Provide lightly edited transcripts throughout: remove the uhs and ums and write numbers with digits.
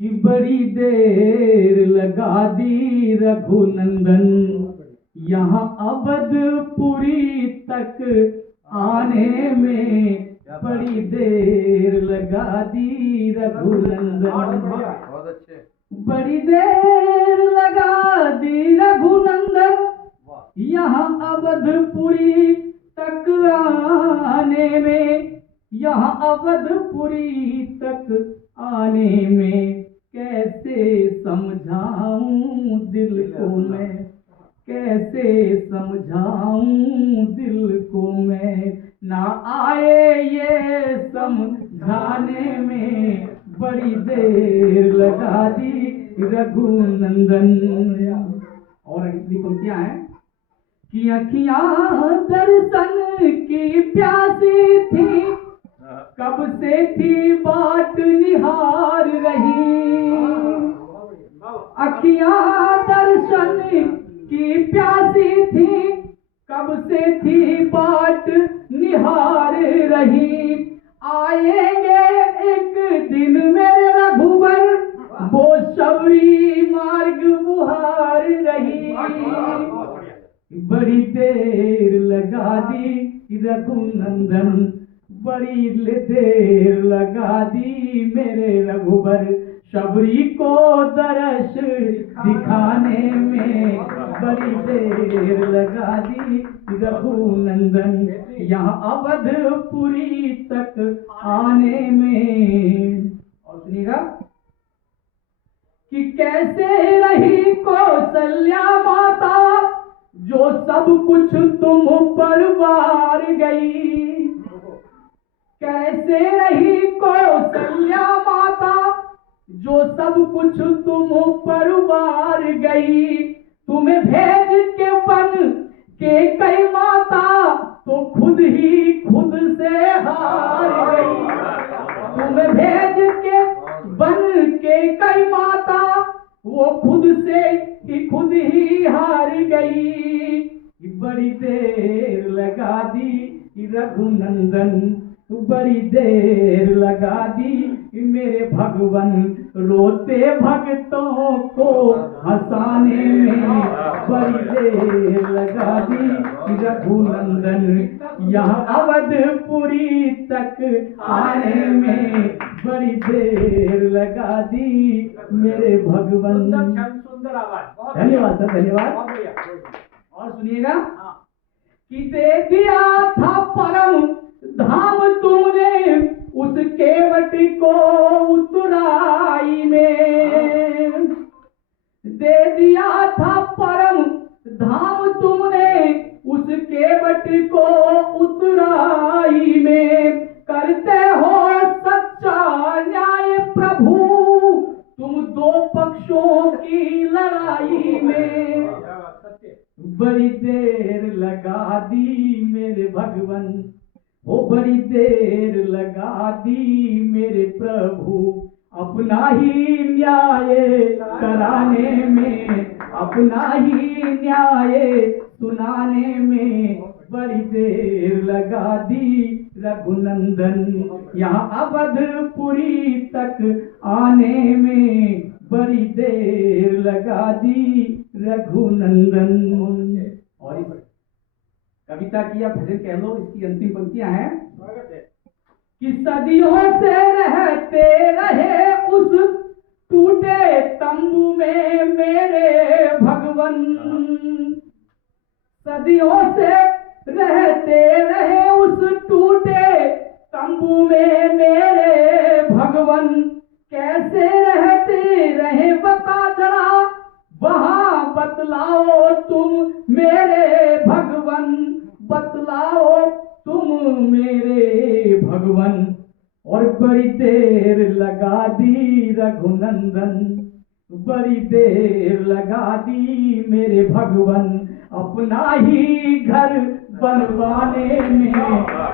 कि बड़ी देर लगा दी रघुनंदन यहाँ अवधपुरी तक आने में, बड़ी देर लगा दी रघुनंदन, बहुत अच्छे। बड़ी देर लगा दी रघुनंदन यहाँ अवधपुरी तक आने में, यहाँ अवधपुरी तक आने में। कैसे समझाऊं दिल को मैं, कैसे समझाऊं दिल को मैं, ना आए ये समझाने में, बड़ी देर लगा दी रघुनंदन। और अगली पंक्तियां हैं कि अखियां दर्शन की प्यासी थी, कब से थी बाट निहार रही। अखियां दर्शन की प्यासी थी, कब से थी बाट निहार रही। आएंगे एक दिन मेरे रघुबर, वो शबरी मार्ग बुहार रही। बड़ी देर लगा दी रघुनंदन, बड़ी देर लगा दी मेरे रघुबर, शबरी को दर्श दिखाने में, बड़ी देर लगा दी रघुनंदन यहाँ अवधपुरी तक आने में। और सुनिएगा कि कैसे रही कौशल्या माता, जो सब कुछ तुम पर वार गई। कैसे रही कौशल्या माता, जो सब कुछ तुम पर वार गई। तुम्हें भेज के बन के कई माता, तो खुद ही खुद से हार गई। तुम्हें भेज के बन के कई माता, वो खुद से ही खुद ही हार गई। बड़ी देर लगा दी रघुनंदन, बड़ी देर लगा दी मेरे भगवन, रोते भक्तों को हंसाने में, बड़ी देर लगा दी रघुनंदन यहाँ अवधपुरी तक आने में, बड़ी देर लगा दी मेरे भगवन। सुंदर आवाज। धन्यवाद सर, धन्यवाद। और सुनिएगा कि दे दिया था परम धाम तुमने उस केवट को उतराई में। दे दिया था परम धाम तुमने उस केवट को उतराई में। करते हो सच्चा न्याय प्रभु तुम दो पक्षों की लड़ाई में। बड़ी देर लगा दी मेरे भगवन, वो बड़ी देर लगा दी मेरे प्रभु, अपना ही न्याय कराने में, अपना ही न्याय सुनाने में। बड़ी देर लगा दी रघुनंदन यहाँ अवधपुरी तक आने में, बड़ी देर लगा दी रघुनंदन। और इस कविता की या भजन कह लो, इसकी अंतिम पंक्तियां हैं कि सदियों से रहते रहे उस टूटे तंबू में मेरे भगवन। सदियों से रहते रहे उस टूटे तंबू में मेरे भगवन। कैसे रहते रहे बता जरा, वहां बतलाओ तुम मेरे भगवन, बतलाओ तुम मेरे भगवन। और बड़ी देर लगा दी रघुनंदन, बड़ी देर लगा दी मेरे भगवन, अपना ही घर बनवाने में।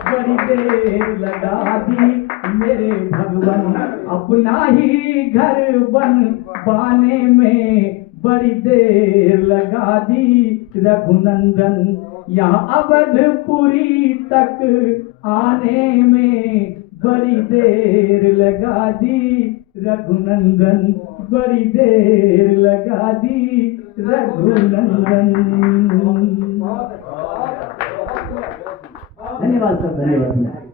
बड़ी देर लगा दी मेरे भगवन, अपना ही घर बनवाने में। बड़ी देर लगा दी रघुनंदन यहाँ अवधपुरी तक आने में। बड़ी देर लगा दी रघुनंदन बड़ी देर लगा दी रघुनंदन। बहुत अच्छा, बहुत अच्छा, बहुत अच्छा। धन्यवाद सर, धन्यवाद।